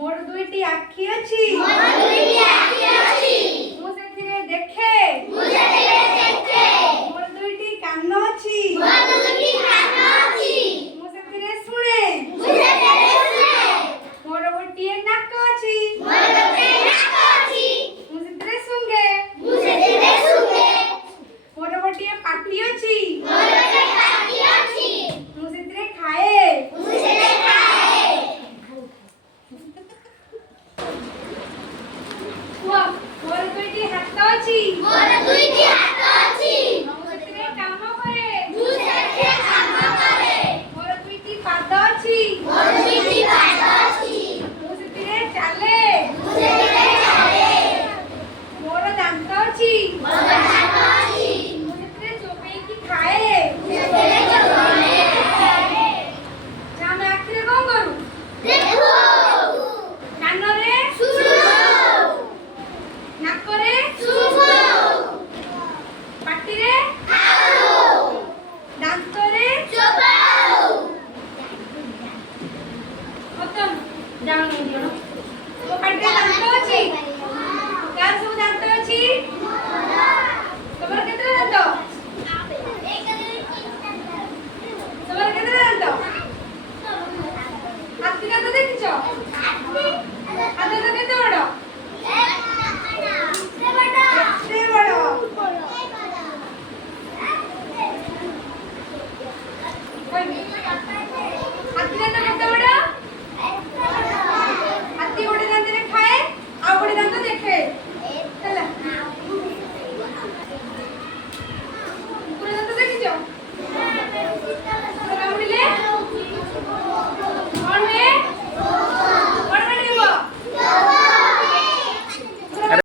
मोर दुईटी आखि अछि मु सेथिरे देखे मोर दुईटी कान अछि मु सेथिरे शुणे मोर गोटिए नाक अछि मु सेथिरे सुंगे मोर गोटिए पाटी अछि मु सेथिरे खाए मोर दुईटी हाथ अछि मु सेथिरे काम करे मोर दुईटी पाद अछि मु सेथिरे चाले मोर दांत अछि मु सेथिरे चोबेइकी खाए जामे आखिरे कोन करू कानरे नाकरे पाटीरे दांतरे खतम जाओ नहीं दियो तो पाटीरे दांत अछि